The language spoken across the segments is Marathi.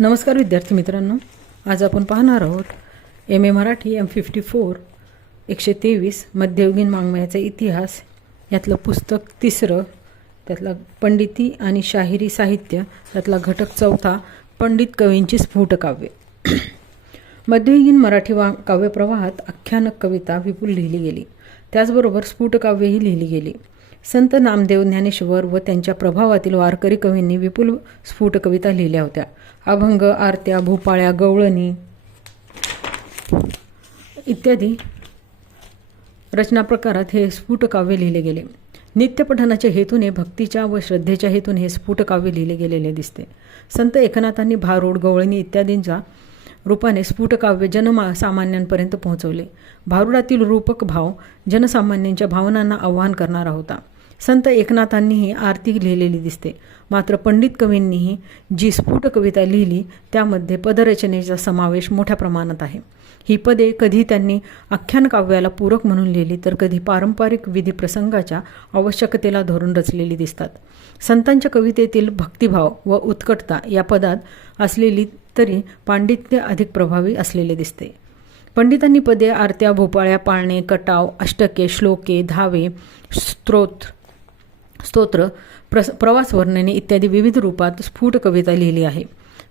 नमस्कार विद्यार्थी मित्रांनो, आज आपण पाहणार आहोत एम ए मराठी M54 123 मध्ययुगीन वाङ्मयाचा इतिहास यातलं पुस्तक तिसरं, त्यातला पंडिती आणि शाहिरी साहित्य, त्यातला घटक चौथा, पंडित कवींची स्फुटकाव्ये. मध्ययुगीन मराठी काव्यप्रवाहात आख्यानक कविता विपुल लिहिली गेली, त्याचबरोबर स्फुटकाव्येही लिहिली गेली. संत नामदेव, ज्ञानेश्वर व त्यांच्या प्रभावातील वारकरी कवींनी विपुल स्फुट कविता लिहिल्या होत्या. अभंग, आरत्या, भूपाळ्या, गवळणी इत्यादी रचना प्रकारात हे स्फुटकाव्य लिहिले गेले. नित्यपठनाच्या हेतूने, भक्तीच्या व श्रद्धेच्या हेतूने हे स्फुटकाव्य लिहिले गेलेले दिसते. संत एकनाथांनी भारूड, गवळणी इत्यादींच्या रूपाने स्फुटकाव्य जनसामान्यांपर्यंत पोहोचवले. भारुडातील रूपक भाव जनसामान्यांच्या भावनांना आवाहन करणारा होता. संत एकनाथांनीही आरती लिहिलेली दिसते. मात्र पंडित कवींनीही जी स्फुट कविता लिहिली त्यामध्ये पदरचनेचा समावेश मोठ्या प्रमाणात आहे. ही पदे कधी त्यांनी आख्यान काव्याला पूरक म्हणून लिहिली, तर कधी पारंपरिक विधी प्रसंगाच्या आवश्यकतेला धरून रचलेली दिसतात. संतांच्या कवितेतील भक्तिभाव व उत्कटता या पदात असलेली तरी पांडित्य अधिक प्रभावी असलेले दिसते. पंडितांनी पदे, आरत्या, भोपाळ्या, पाळणे, कटाव, अष्टके, श्लोके, धावे, स्तोत्र, प्रवास वर्णने इत्यादी विविध रूपात स्फुट कविता लिहिली आहे.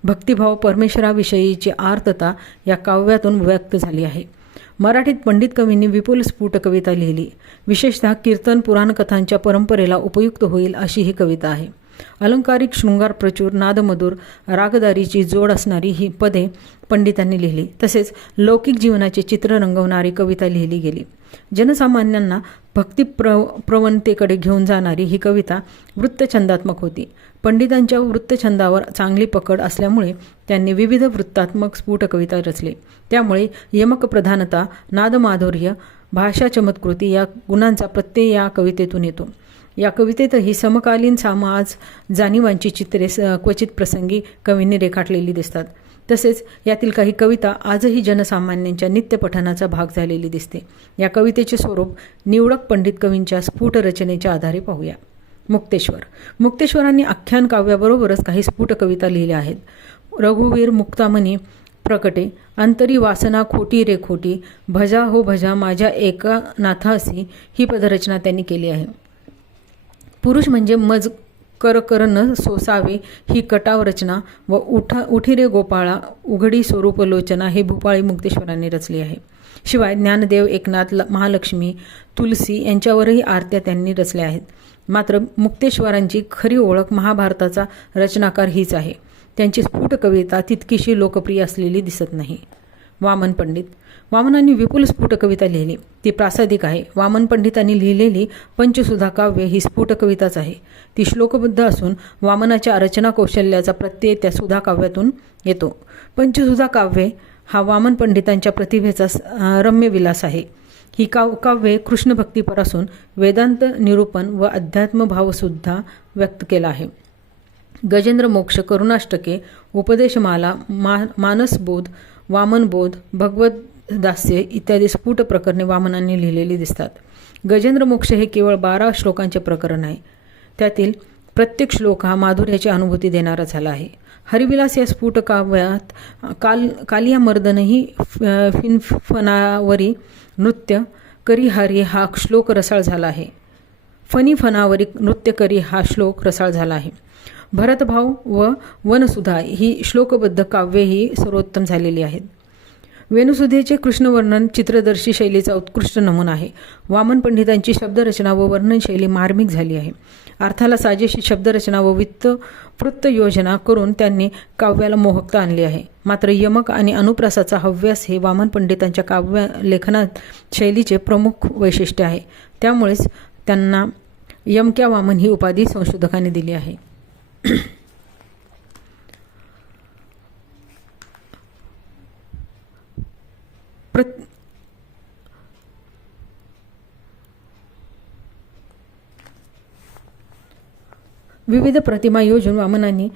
भक्तिभाव, परमेश्वराविषयीची आर्तता या काव्यातून व्यक्त झाली आहे. मराठीत पंडित कवींनी विपुल स्फुट कविता लिहिली. विशेषतः कीर्तन, पुराणकथांच्या परंपरेला उपयुक्त होईल अशी ही कविता आहे. अलंकारिक, शृंगार प्रचूर, नादमधुर, रागदारीची जोड असणारी ही पदे पंडितांनी लिहिली. तसेच लौकिक जीवनाचे चित्र रंगवणारी कविता लिहिली गेली. जनसामान्यांना भक्ती प्रवणतेकडे घेऊन जाणारी ही कविता वृत्तछंदात्मक होती. पंडितांच्या वृत्तछंदावर चांगली पकड असल्यामुळे त्यांनी विविध वृत्तात्मक स्फुट कविता रचले. त्यामुळे यमक प्रधानता, नादमाधुर्य, भाषा चमत्कृती या गुणांचा प्रत्यय या कवितेतून येतो. या कवितेतही समकालीन समाज जाणीवांची चित्रे क्वचित प्रसंगी कवींनी रेखाटलेली दिसतात. तसेच यातील काही कविता आजही जनसामान्यांच्या नित्यपठनाचा भाग झालेली दिसते. या कवितेचे स्वरूप निवडक पंडित कवींच्या स्फुट रचनेच्या आधारे पाहूया. मुक्तेश्वरांनी आख्यान काव्याबरोबरच काही स्फुट कविता लिहिल्या आहेत. रघुवीर मुक्तामणी प्रकटे, अंतरी वासना खोटी रे खोटी, भजा हो भजा माझ्या एका नाथासी ही पदरचना त्यांनी केली आहे. पुरुष म्हणजे मज कर न सोसावे ही कटाव रचना व उठी रे गोपाळा उघडी स्वरूप लोचना हे भूपाळी मुक्तेश्वरांनी रचली आहे. शिवाय ज्ञानदेव, एकनाथ, महालक्ष्मी, तुलसी यांच्यावरही आरत्या त्यांनी रचल्या आहेत. मात्र मुक्तेश्वरांची खरी ओळख महाभारताचा रचनाकार हीच आहे. त्यांची स्फुट कविता तितकीशी लोकप्रिय असलेली दिसत नाही. वामन पंडित. वामनांनी विपुल स्फुट कविता लिहिली. ती प्रासादिक आहे. वामन पंडितांनी लिहिलेली पंचसुधा काव्य ही स्फुट कविताच आहे. ती श्लोकबद्ध असून वामनाच्या रचना कौशल्याचा प्रत्यय त्या सुधा काव्यातून येतो. पंचसुधा काव्ये हा वामन पंडितांच्या प्रतिभेचा रम्य विलास आहे. ही काव्ये कृष्णभक्तीपर असून वेदांत निरूपण व अध्यात्मभावसुद्धा व्यक्त केला आहे. गजेंद्र मोक्ष, करुणाष्टके, उपदेशमाला, मानसबोध, वामनबोध, भगवत दास्य इत्यादी स्फुट प्रकरणे वामनांनी लिहिलेली दिसतात. गजेंद्र मोक्ष हे केवळ 12 श्लोकांचे प्रकरण आहे. त्यातील प्रत्येक श्लोक हा माधुर्याची अनुभूती देणारा झाला आहे. हरिविलास या स्फुट काव्यात कालिया मर्दनही फिनफनावरी नृत्य करी हरी हा श्लोक रसाळ झाला आहे. फनावरी नृत्य करी हा श्लोक रसाळ झाला आहे. भरतभाव व वनसुधा ही श्लोकबद्ध काव्ये ही सर्वोत्तम झालेली आहेत. वेणुसुधेचे कृष्णवर्णन चित्रदर्शी शैलीचा उत्कृष्ट नमुना आहे. वामन पंडितांची शब्दरचना व वर्णनशैली मार्मिक झाली आहे. अर्थाला साजेशी शब्दरचना व वृत्त योजना करून त्यांनी काव्याला मोहकता आणली आहे. मात्र यमक आणि अनुप्रासाचा हव्यास हे वामन पंडितांच्या काव्य लेखनात शैलीचे प्रमुख वैशिष्ट्य आहे. त्यामुळेच त्यांना यमक्या वामन ही उपाधी संशोधकांनी दिली आहे. विविध प्रतिमा योजून वामनांनी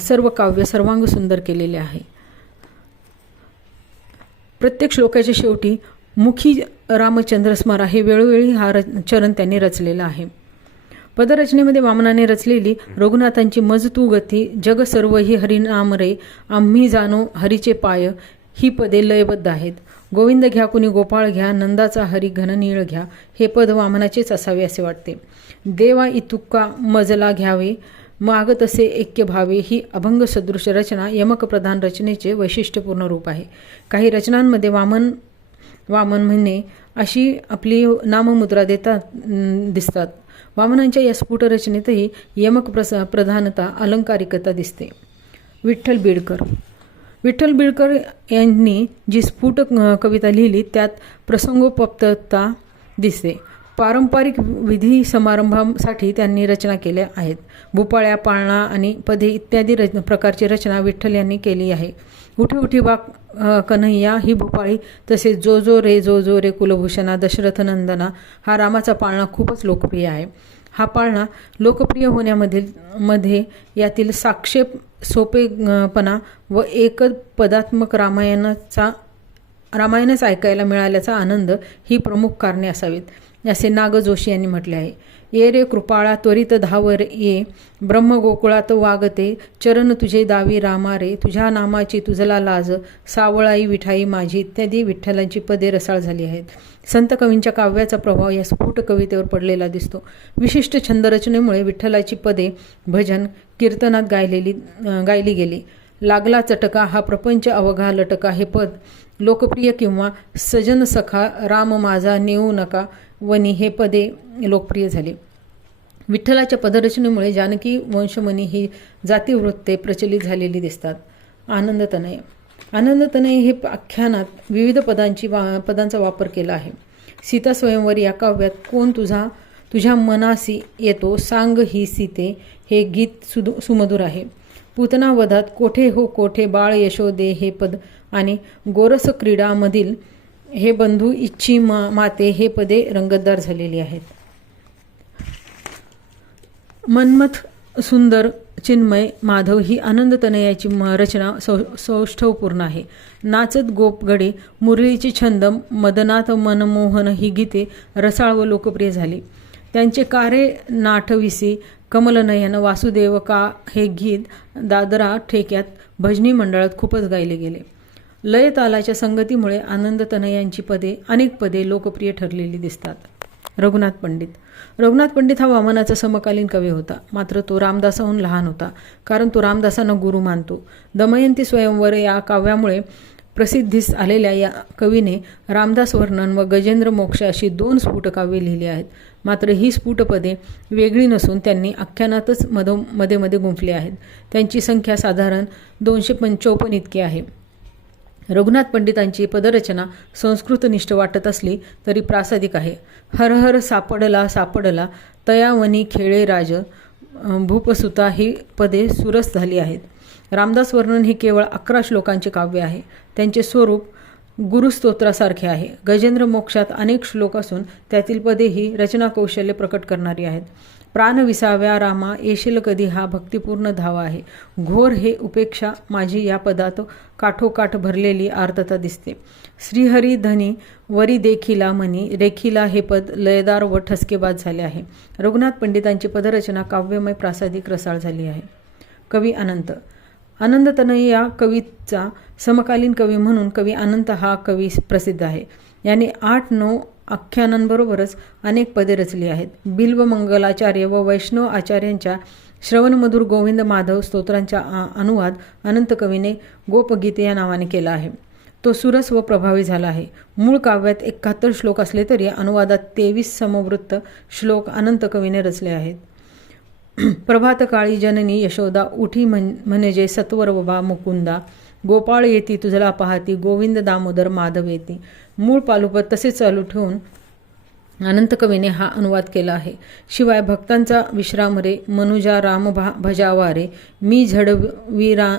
सर्व काव्य सर्वांग सुंदर केलेले आहे. प्रत्येक श्लोकाच्या शेवटी मुखी रामचंद्र स्मरा हे वेळोवेळी हा चरण त्यांनी रचलेला आहे. पदरचनेमध्ये वामनाने रचलेली रघुनाथांची मज तू गती जग सर्व ही हरिनाम रे आम्ही जाणो हरीचे पाय ही पदे लयबद्ध आहेत. गोविंद घ्या कुणी गोपाळ घ्या नंदाचा हरी घननीळ घ्या हे पद वामनाचेच असावे असे वाटते. देवा इतुका मजला घ्यावे माग तसे ऐक्य भावे ही अभंग सदृश रचना यमक प्रधान रचनेचे वैशिष्ट्यपूर्ण रूप आहे. काही रचनांमध्ये वामन म्हणणे अशी आपली नाममुद्रा दिसतात. वामनांच्या या स्फुट रचनेतही यमक प्रधानता अलंकारिकता दिसते. विठ्ठल बिडकर यांनी जी स्फुट कविता लिहिली त्यात प्रसंगोपतता दिसते. पारंपरिक विधी समारंभासाठी त्यांनी रचना केल्या आहेत. भूपाळ्या पाळणा आणि पदे इत्यादी प्रकारची रचना विठ्ठल यांनी केली आहे. उठी उठी वा कन्हैया ही भूपाळी तसेच जो जो रे कुलभूषणा दशरथ नंदना हा रामाचा पाळणा खूपच लोकप्रिय आहे. हा पाळणा लोकप्रिय होण्यामध्ये यातील साक्षेप सोपेपणा व एक पदात्मक रामायणच ऐकायला मिळाल्याचा आनंद ही प्रमुख कारणे असावीत असे नाग जोशी यांनी म्हटले आहे. ये रे कृपाळा त्वरित धावर ये ब्रह्मगोकुळात वागते चरण तुझे दावी रामा रे तुझ्या नामाची तुझला लाज सावळाई विठाई माझी इत्यादी विठ्ठलांची पदे रसाळ झाली आहेत. संत कवींच्या काव्याचा प्रभाव या स्फुट कवितेवर पडलेला दिसतो. विशिष्ट छंदरचनेमुळे विठ्ठलाची पदे भजन कीर्तनात गायली गेली. लागला चटका हा प्रपंच अवघा लटका हे पद लोकप्रिय किंवा सजन सखा राम माझा नेऊ नका वनी हे पदे लोकप्रिय झाली. विठ्ठलाच्या पदरचनेमुळे जानकी वंशमनी ही जातीवृत्ते प्रचलित झालेली दिसतात. आनंद तनय हे आख्यानात विविध पदांचा वापर केला आहे. सीता स्वयंवर या काव्यात कोण तुझ्या मनासी येतो सांग ही सीते हे गीत सुमधुर आहे. पूतना वधात कोठे हो कोठे बाळ यशोदे हे पद आणि गोरस क्रीडामधील हे बंधू इच्छी माते हे पदे रंगतदार झालेली आहेत. मन्मथ सुंदर चिन्मय माधव ही आनंद तनयाची रचना सौष्ठवपूर्ण आहे. नाचत गोपगडे मुरळीचे छंद मदनाथ मनमोहन ही गीते रसाळ व लोकप्रिय झाली. त्यांचे कारे नाठविसी कमलनयन वासुदेव का हे गीत दादरा ठेक्यात भजनी मंडळात खूपच गायले गेले. लय तालाच्या संगतीमुळे आनंद तनयांची अनेक पदे लोकप्रिय ठरलेली दिसतात. रघुनाथ पंडित हा वामनाचा समकालीन कवी होता. मात्र तो रामदासाहून लहान होता, कारण तो रामदासांना गुरु मानतो. दमयंती स्वयंवर या काव्यामुळे प्रसिद्धीस आलेल्या या कवीने रामदास वर्णन व गजेंद्र मोक्ष अशी 2 स्फुट काव्ये लिहिली आहेत. मात्र ही स्फुट पदे वेगळी नसून त्यांनी आख्यानातच मध्ये गुंफली आहेत. त्यांची संख्या साधारण 255 इतकी आहे. रघुनाथ पंडितांची पदरचना संस्कृतनिष्ठ वाटत असली तरी प्रासादिक आहे. हर हर सापडला तयावनी खेळे राज भूपसुता ही पदे सुरस झाली आहेत. रामदास वर्णन हे केवळ 11 श्लोकांचे काव्य आहे. त्यांचे स्वरूप गुरुस्तोत्रासारखे आहे. गजेंद्र मोक्षात अनेक श्लोक असून त्यातील पदे ही रचना कौशल्य प्रकट करणारी आहेत. प्राण विसाव्या रामा येशील कधी हा भक्तिपूर्ण धावा आहे. घोर हे उपेक्षा माझी या पदात काठोकाठ भरलेली आर्तता दिसते. श्रीहरी धनी वरी देखिला मनी रेखिला हे पद लयदार व ठसकेबाज झाले आहे. रघुनाथ पंडितांची पदरचना काव्यमय प्रासादिक रसाळ झाली आहे. कवी आनंद तनय या कवीचा समकालीन कवी म्हणून कवी अनंत हा कवी प्रसिद्ध आहे. याने 8-9 आख्यानांबरोबरच अनेक पदे रचली आहेत. बिल्व मंगलाचार्य व वैष्णव आचार्यांच्या श्रवणमधुर गोविंद माधव स्तोत्रांचा अनुवाद अनंत कवीने गोपगीते या नावाने केला आहे. तो सुरस व प्रभावी झाला आहे. मूळ काव्यात 71 श्लोक असले तरी अनुवादात 23 समवृत्त श्लोक अनंत कवीने रचले आहेत. प्रभात काळी जननी यशोदा उठी म्हणजे सत्वर बा मुकुंदा गोपाळ येती तुझला पाहती गोविंद दामोदर माधव येती. मूळ पालुपद तसेच चालू ठेवून अनंत कवीने हा अनुवाद केला आहे. शिवाय भक्तांचा विश्राम रे मनुजा राम भजावा रे मी झड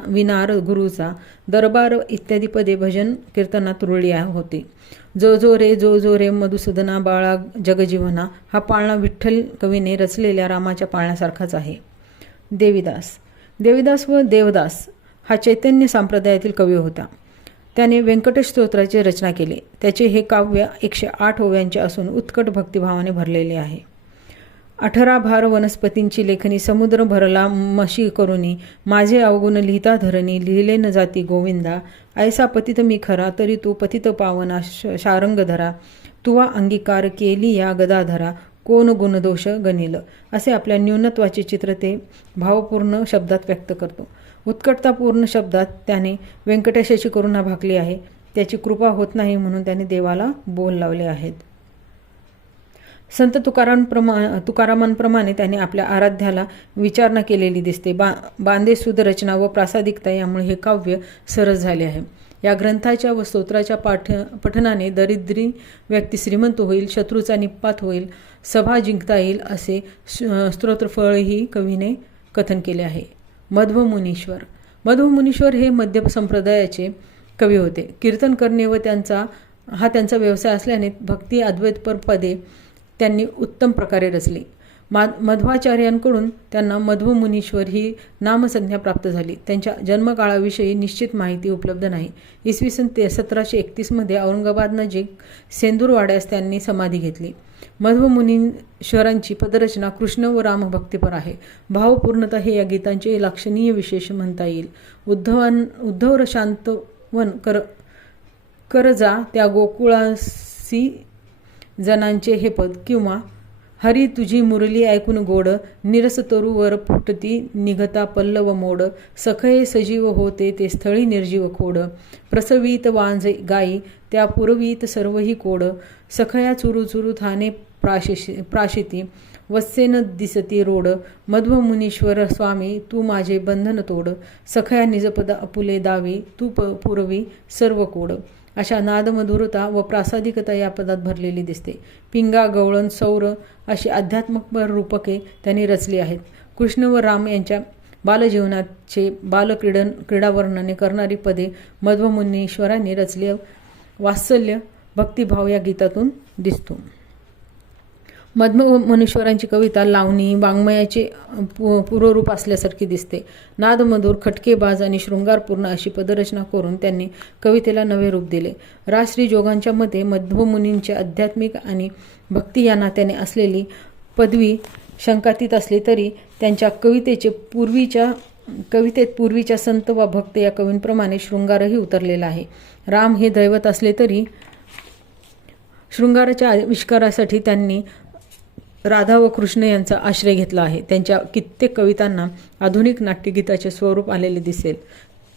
विनार गुरुचा दरबार इत्यादी पदे भजन कीर्तनात रुळली होती. जो जो रे मधुसूदना बाळा जगजीवना हा पाळणा विठ्ठल कवीने रचलेल्या रामाच्या पाळण्यासारखाच आहे. देवीदास व देवदास हा चैतन्य संप्रदायातील कवी होता. त्याने व्यंकटेश स्तोत्राची रचना केली. त्याचे हे काव्य 108 ओव्यांचे असून उत्कट भक्तिभावाने भरलेले आहे. 18 भार वनस्पतींची लेखनी समुद्र भरला मशी करुनी, माझे अवगुण लिहिता धरणी, लिहिले न जाती गोविंदा. ऐसा पतित मी खरा, तरी तू पतित पावना शारंग धरा. तुवा अंगीकार केली या गदाधरा, कोण गुणदोष गणिल. असे आपल्या न्यूनत्वाचे चित्र ते भावपूर्ण शब्दात व्यक्त करतो. उत्कटतापूर्ण शब्दात त्याने व्यंकटेशाची करुणा भाकली आहे. त्याची कृपा होत नाही म्हणून त्याने देवाला बोल लावले आहेत. संत तुकारामांप्रमाणे त्याने आपल्या आराध्याला विचारणा केलेली दिसते. बांधेसुद रचना व प्रासादिकता यामुळे हे काव्य सरस झाले आहे. या ग्रंथाच्या व स्तोत्राच्या पठनाने दरिद्री व्यक्ती श्रीमंत होईल, शत्रूचा निपात होईल, सभा जिंकता येईल असे स्तोत्रफळही कवीने कथन केले आहे. मध्व मुनीश्वर हे मध्य संप्रदायाचे कवी होते. कीर्तन करणे व त्यांचा व्यवसाय असल्याने भक्ती अद्वैतपर पदे त्यांनी उत्तम प्रकारे रचली. मध्वाचार्यांकडून त्यांना मध्व मुनीश्वर ही नामसंज्ञा प्राप्त झाली. त्यांच्या जन्मकाळाविषयी निश्चित माहिती उपलब्ध नाही. इसवी सन 1731 औरंगाबाद नजीक सेंदूरवाड्यास त्यांनी समाधी घेतली. मध्व मुनीश्वरांची पदरचना कृष्ण व रामभक्तीपर आहे. भावपूर्णता हे या गीतांचे लक्षणीय विशेष म्हणता येईल. उद्धवर शांतवन करजा त्या गोकुळासी जनांचे हे पद, किंवा हरी तुझी मुरली ऐकून गोड, निरस तरुवर फुटती निघता पल्लव मोड, सखये सजीव होते ते स्थळी निर्जीव खोड, प्रसवीत वांज गाई त्या पुरवीत सर्वही कोड, सखया चुरू चुरू थाने प्राशिती, वत्सेन दिसती रोड, मध्व मुनीश्वर स्वामी तू माझे बंधन तोड, सखया निजपद अपुले दावी तू पुरवी सर्व कोड. अशा नादमधुरता व प्रासादिकता या पदात भरलेली दिसते. पिंगा, गवळण, सौर अशी आध्यात्मिक रूपके त्यांनी रचली आहेत. कृष्ण व राम यांच्या बालजीवनाचे क्रीडावर्णने करणारी पदे मध्वमुनीश्वरांनी रचली. वात्सल्य भक्तिभाव या गीतातून दिसतो. मध्वमुनीश्वरांची कविता लावणी वाङ्मयाचे पूर्वरूप असल्यासारखी दिसते. नादमधुर, खटकेबाज आणि शृंगारपूर्ण अशी पदरचना करून त्यांनी कवितेला नवे रूप दिले. राजश्री जोगांच्या मते मध्वमुनींचे आध्यात्मिक आणि भक्ती या नात्याने असलेली पदवी शंकातीत असली तरी त्यांच्या कवितेत पूर्वीच्या संत वा भक्त या कवींप्रमाणे शृंगारही उतरलेला आहे. राम हे दैवत असले तरी शृंगाराच्या आविष्कारासाठी त्यांनी राधा व कृष्ण यांचा आश्रय घेतला आहे. त्यांच्या कित्येक कवितांना आधुनिक नाट्यगीताचे स्वरूप आलेले दिसेल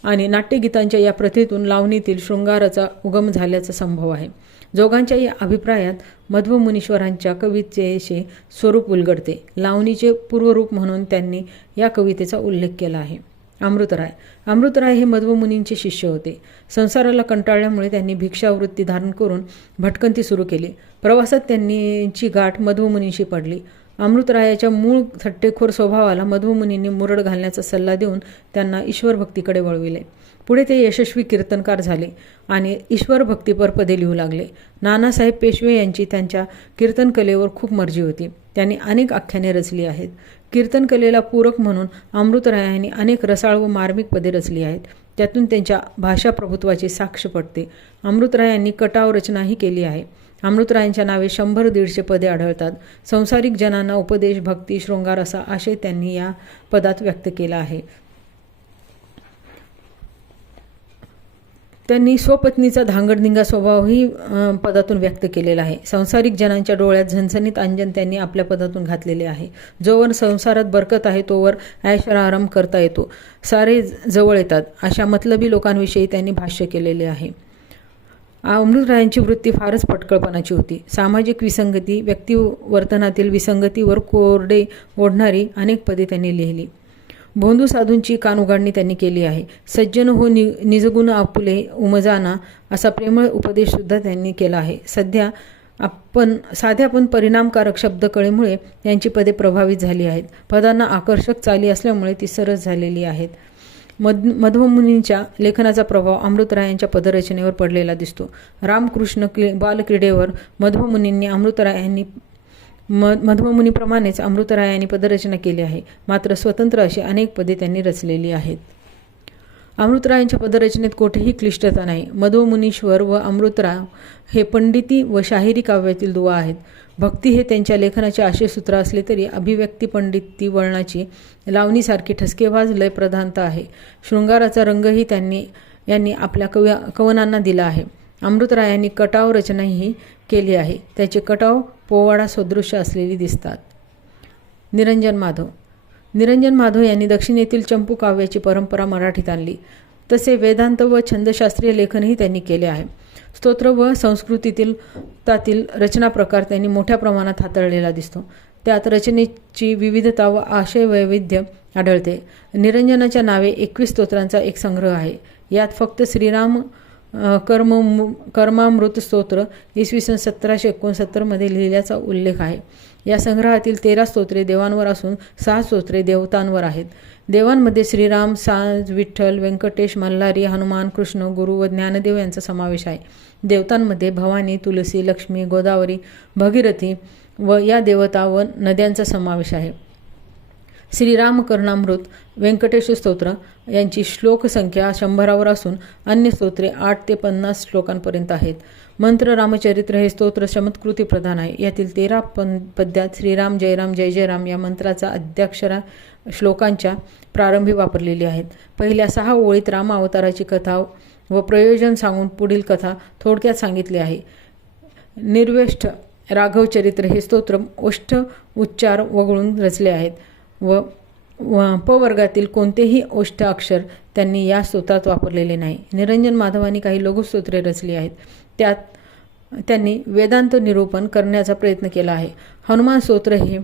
आणि नाट्यगीतांच्या या प्रथेतून लावणीतील शृंगाराचा उगम झाल्याचा संभव आहे. जोगांच्या या अभिप्रायात मध्वमुनीश्वरांच्या कवितेचे स्वरूप उलगडते. लावणीचे पूर्वरूप म्हणून त्यांनी या कवितेचा उल्लेख केला आहे. अमृतराय हे मध्वमुनींचे शिष्य होते. संसाराला कंटाळल्यामुळे त्यांनी भिक्षावृत्ती धारण करून भटकंती सुरू केली. प्रवासात त्यांची गाठ मध्वमुनींशी पडली. अमृतरायाच्या मूळ थट्टेखोर स्वभावाला मध्वमुनींनी मुरड घालण्याचा सल्ला देऊन त्यांना ईश्वरभक्तीकडे वळविले. पुढे ते यशस्वी कीर्तनकार झाले आणि ईश्वरभक्तीपर पदे लिहू लागले. नानासाहेब पेशवे यांची त्यांच्या कीर्तनकलेवर खूप मर्जी होती. त्यांनी अनेक आख्याने रचली आहेत. कीर्तनकलेला पूरक म्हणून अमृतरायांनी अनेक रसाळ व मार्मिक पदे रचली आहेत. त्यातून त्यांच्या भाषाप्रभुत्वाची साक्ष पडते. अमृतरायांनी कटाव रचनाही केली आहे. अमृतरायांच्या नावे 100-150 पदे आढळतात. संसारिक जनांना उपदेश, भक्ती, शृंगार असा आशय त्यांनी या पदात व्यक्त केला आहे. त्यांनी स्वपत्नीचा धांगडधिंगा स्वभावही पदातून व्यक्त केलेला आहे. संसारिक जनांच्या डोळ्यात झणझणीत अंजन त्यांनी आपल्या पदातून घातलेले आहे. जोवर संसारात बरकत आहे तोवर ऐशआराम करता येतो, सारे जवळ येतात अशा मतलबी लोकांविषयी त्यांनी भाष्य केलेले आहे. अमृतरायांची वृत्ती फारच पटकळपणाची होती. सामाजिक विसंगती, व्यक्तिवर्तनातील विसंगतीवर कोरडे ओढणारी अनेक पदे त्यांनी लिहिली. भोंदू साधूंची कानउघाडणी त्यांनी केली आहे. सज्जन हो निजगुण आपुले उमजाना असा प्रेमळ उपदेशसुद्धा त्यांनी केला आहे. साध्या पण परिणामकारक शब्दकळेमुळे त्यांची पदे प्रभावित झाली आहेत. पदांना आकर्षक चाली असल्यामुळे ती सरस झालेली आहेत. मध्वमुनींच्या लेखनाचा प्रभाव अमृतरायांच्या पदरचनेवर पडलेला दिसतो. रामकृष्ण बालक्रीडेवर मध्वमुनीप्रमाणेच अमृतरायांनी पदरचना केली आहे. मात्र स्वतंत्र अशी अनेक पदे त्यांनी रचलेली आहेत. अमृतरायांच्या पदरचनेत कोठेही क्लिष्टता नाही. मधोमुनीश्वर व अमृतराव हे पंडिती व शाहिरी काव्यातील दुवा आहेत. भक्ती हे त्यांच्या लेखनाचे आशयसूत्र असले तरी अभिव्यक्ती पंडिती वळणाची लावणीसारखी ठसकेबाज लयप्रधानता आहे. शृंगाराचा रंगही यांनी आपल्या कवनांना दिला आहे. अमृतरायांनी कटाव रचनाही केली आहे. त्याचे कटाव पोवाडा सदृश्य असलेली दिसतात. निरंजन माधव यांनी दक्षिणेतील चंपू काव्याची परंपरा मराठीत आणली. तसे वेदांत व छंदशास्त्रीय लेखनही त्यांनी केले आहे. स्तोत्र व संस्कृतीतील रचना प्रकार त्यांनी मोठ्या प्रमाणात हाताळलेला दिसतो. त्यात रचनेची विविधता व आशय वैविध्य आढळते. निरंजनाच्या नावे 21 स्तोत्रांचा एक संग्रह आहे. यात फक्त श्रीराम कर्मामृत स्तोत्र इसवी सन 1769 मध्ये लिहिल्याचा उल्लेख आहे. या संग्रहातील 13 स्तोत्रे देवांवर असून 6 स्तोत्रे देवतांवर आहेत. देवांमध्ये श्रीराम, सांज, विठ्ठल, व्यंकटेश, मल्हारी, हनुमान, कृष्ण, गुरु व ज्ञानदेव यांचा समावेश आहे. देवतांमध्ये भवानी, तुलसी, लक्ष्मी, गोदावरी, भगीरथी व या देवता व नद्यांचा समावेश आहे. श्रीराम कर्णामृत व्यंकटेश स्तोत्र यांची श्लोक संख्या 100वर असून अन्य स्तोत्रे 8 ते 50 श्लोकांपर्यंत आहेत. मंत्र रामचरित्र हे स्तोत्र चमत्कृती प्रधान आहे. यातील 13 पद्यात श्रीराम जयराम जय जयराम या मंत्राचा अद्याक्षरा श्लोकांच्या प्रारंभी वापरलेली आहेत. पहिल्या 6 ओळीत राम अवताराची कथा व प्रयोजन सांगून पुढील कथा थोडक्यात सांगितली आहे. निर्वेष्ट राघव चरित्र हे स्तोत्र ओष्ठ उच्चार वगळून रचले आहेत व प वर्गातील कोणतेही ओष्ठ अक्षर त्यांनी या स्तोत्रात वापरलेले नाही. निरंजन माधवांनी काही लघुस्तोत्रे रचली आहेत. त्यात त्यांनी वेदांत निरूपण करण्याचा प्रयत्न केला आहे. हनुमान स्तोत्र हे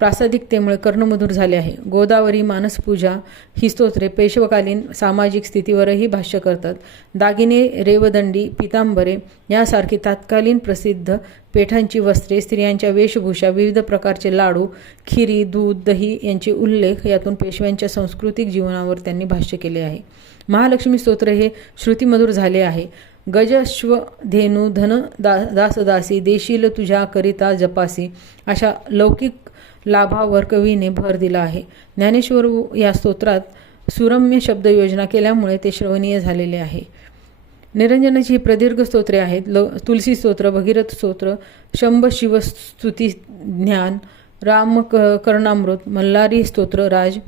प्रासादिकतेमुळे कर्णमधुर झाले आहे. गोदावरी, मानसपूजा ही स्तोत्रे पेशवकालीन सामाजिक स्थितीवरही भाष्य करतात. दागिने, रेवदंडी, पितांबरे यासारखी तत्कालीन प्रसिद्ध पेठांची वस्त्रे, स्त्रियांच्या वेशभूषा, विविध प्रकारचे लाडू, खिरी, दूध, दही यांचे उल्लेख यातून पेशव्यांच्या सांस्कृतिक जीवनावर त्यांनी भाष्य केले आहे. महालक्ष्मी स्तोत्र हे श्रुतिमधुर झाले आहे. गजश्व धेनू धन दासदासी देशील तुझ्या करिता जपासी अशा लौकिक लाभावर कवीने भर दिला आहे. ज्ञानेश्वर या स्तोत्रात सुरम्य शब्दयोजना केल्यामुळे ते श्रवणीय झालेले आहे. निरंजनाची ही प्रदीर्घ स्तोत्रे आहेत. तुलसी स्तोत्र, भगीरथ स्तोत्र, शंभ शिवस्तुती ज्ञान, राम कर्णामृत, मल्हारी स्तोत्र, राज,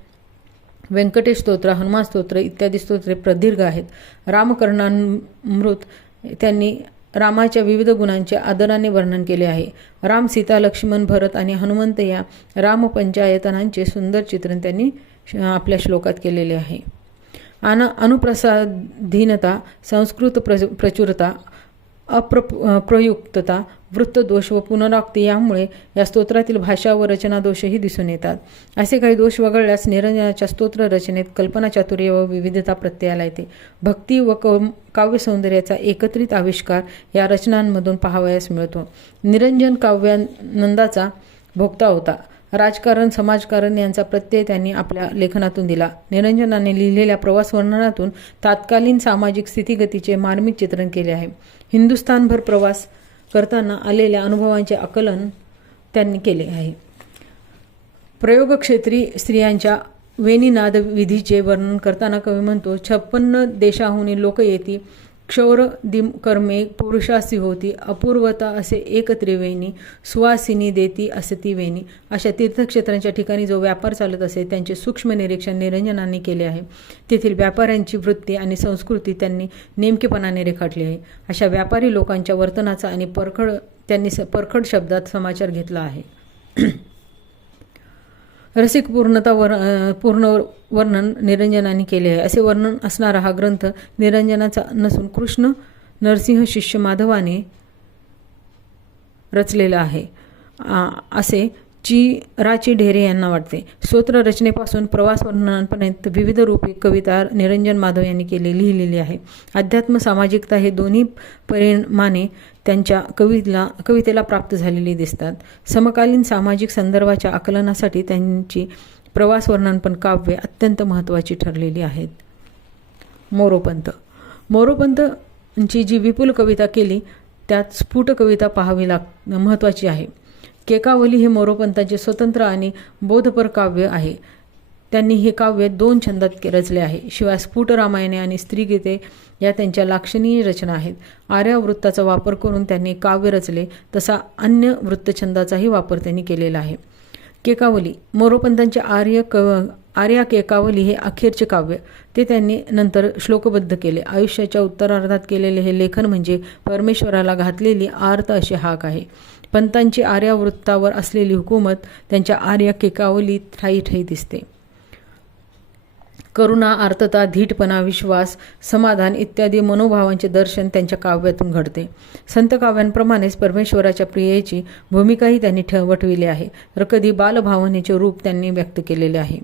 व्यंकटेश स्तोत्र, हनुमान स्तोत्र इत्यादी स्तोत्रे प्रदीर्घ आहेत. रामकर्णामृत त्यांनी रामाच्या विविध गुणांचे आदराने वर्णन केले आहे. राम, सीता, लक्ष्मण, भरत आणि हनुमंत या रामपंचायतनांचे सुंदर चित्रण त्यांनी आपल्या श्लोकात केलेले आहे. अनुप्रसाधीनता, संस्कृत प्रचुरता, अप्रयुक्तता, वृत्तदोष व पुनरावृत्ती यामुळे या स्तोत्रातील भाषा व रचना दोषही दिसून येतात. असे काही दोष वगळल्यास निरंजनाच्या स्तोत्र रचनेत कल्पनाचातुर्य व विविधता प्रत्ययाला येते. भक्ती व काव्यसौंदर्याचा एकत्रित आविष्कार या रचनांमधून पाहावयास मिळतो. निरंजन काव्यानंदाचा भोक्ता होता. राजकारण, समाजकारण यांचा प्रत्यय त्यांनी आपल्या लेखनातून दिला. निरंजनाने लिहिलेल्या प्रवास वर्णनातून तत्कालीन सामाजिक स्थितीगतीचे मार्मिक चित्रण केले आहे. हिंदुस्थानभर प्रवास करताना आलेल्या अनुभवांचे आकलन त्यांनी केले आहे. प्रयोगक्षेत्री स्त्रियांच्या वेणीनाद विधीचे वर्णन करताना कवी म्हणतो, 56 देशाहून लोक येती, क्षौर कर्मे पुरुषासी होती, अपूर्वता असे एक त्रिवेणी, सुवासिनी देती असती वेणी. अशा तीर्थक्षेत्रांच्या ठिकाणी जो व्यापार चालत असे त्यांचे सूक्ष्म निरीक्षण निरंजनांनी केले आहे. तेथील व्यापाऱ्यांची वृत्ती आणि संस्कृती त्यांनी नेमकेपणाने रेखाटली आहे. अशा व्यापारी लोकांच्या वर्तनाचा आणि परखड शब्दात समाचार घेतला आहे. रसिक पूर्ण वर्णन निरंजनाने केले आहे. असे वर्णन असणारा हा ग्रंथ निरंजनाचा नसून कृष्ण नरसिंह शिष्य माधवाने रचलेला आहे असे राची ढेरे यांना वाटते. स्तोत्र रचनेपासून प्रवास वर्णनापर्यंत विविध रूपी कविता निरंजन माधव यांनी लिहिलेली आहे. अध्यात्म, सामाजिकता हे दोन्ही परिमाणे त्यांच्या कवितेला प्राप्त झालेली दिसतात. समकालीन सामाजिक संदर्भाच्या आकलनासाठी त्यांची प्रवास वर्णनपण काव्य अत्यंत महत्त्वाची ठरलेली आहेत. मोरोपंतची जी विपुल कविता केली त्यात स्फुट कविता पाहावी महत्त्वाची आहे. केकावली हे मोरोपंतांचे स्वतंत्र आणि बोधपर काव्य आहे. त्यांनी हे काव्य 2 छंदात रचले आहे. शिवाय स्फुट रामायणे आणि स्त्रीगीते या त्यांच्या लाक्षणीय रचना आहेत. आर्या वृत्ताचा वापर करून त्यांनी काव्य रचले, तसा अन्य वृत्तछंदाचाही वापर त्यांनी केलेला आहे. केकावली. मोरोपंतांचे आर्या केकावली हे अखेरचे काव्य. ते त्यांनी नंतर श्लोकबद्ध केले. आयुष्याच्या उत्तरार्धात केलेले हे लेखन म्हणजे परमेश्वराला घातलेली आर्त अशी हाक आहे. पंतांची आर्या वृत्तावर असलेली हुकूमत त्यांच्या आर्या केकावलीत ठायी ठायी दिसते. करुणा, आर्तता, धीटपणा, विश्वास, समाधान इत्यादी मनोभावांचे दर्शन त्यांच्या काव्यातून घडते. संत काव्यांप्रमाणेच परमेश्वराच्या प्रियेची भूमिकाही त्यांनी वठविली आहे, तर कधी बालभावनेचे रूप त्यांनी व्यक्त केलेले आहे.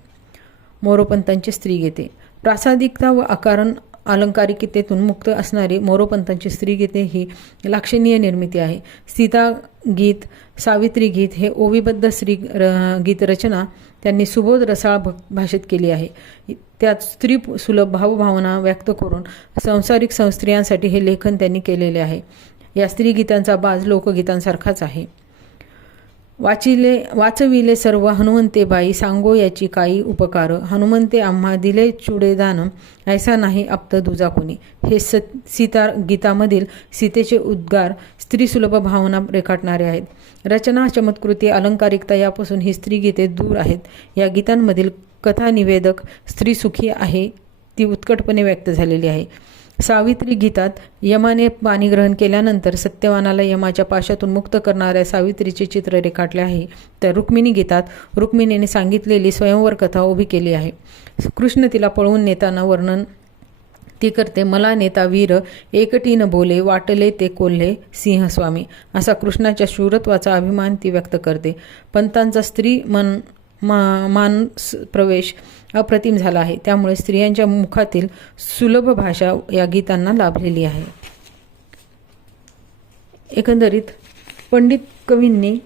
मोरोपंतांचे स्त्रीगीते. प्रासादिकता व अकारण अलंकारिकतेतून मुक्त असणारी मोरोपंतांची स्त्रीगीते ही लाक्षणीय निर्मिती आहे. सीता गीत, सावित्री गीत हे ओवीबद्ध गीत रचना त्यांनी सुबोध रसाळ भाषेत केली आहे. त्यात स्त्री सुलभ भावभावना व्यक्त करून सांसारिक स्त्रियांसाठी हे लेखन त्यांनी केलेले आहे. या स्त्रीगीतांचा बाज लोकगीतांसारखाच आहे. वाचविले सर्व हनुमंते बाई, सांगो याची काही उपकार, हनुमंते आम्हा दिले चुडे दान, ऐसा नाही आप्त दुजा कोणी. हे सीता गीतामधील सीतेचे उद्गार स्त्रीसुलभ भावना रेखाटणारे आहेत. रचना, चमत्कृती, अलंकारिकता यापासून ही स्त्रीगीते दूर आहेत. या गीतांमधील कथानिवेदक स्त्री सुखी आहे ती उत्कटपणे व्यक्त झालेली आहे. सावित्री गीतात यमाने पाणीग्रहण केल्यानंतर सत्यवानाला यमाच्या पाशातून मुक्त करणाऱ्या सावित्रीचे चित्र रेखाटले आहे. तर रुक्मिणी गीतात रुक्मिणीने सांगितलेली स्वयंवर कथा उभी केली आहे. कृष्ण तिला पळवून नेताना वर्णन ती करते. मला नेता वीर एकटी न बोले, वाटले ते कोल्हे सिंहस्वामी. असा कृष्णाच्या शूरत्वाचा अभिमान ती व्यक्त करते. पंतांचा स्त्री मानस प्रवेश अप्रतिम झाला आहे. त्यामुळे स्त्रियांच्या मुखातील सुलभ भाषा या गीतांना लाभलेली आहे. एकंदरीत पंडित कवींनी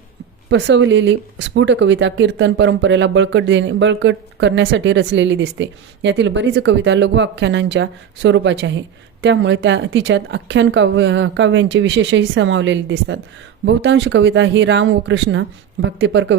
पसवलेली स्फुट कविता कीर्तन परंपरेला बळकट करण्यासाठी रचलेली दिसते. यातील बरीच कविता लघु आख्यानांच्या स्वरूपाची आहे. त्यामुळे तिच्यात आख्यान काव्यांचे विशेषही समावलेले दिसतात. बहुतांश कविता ही राम व कृष्ण भक्तिपर कविता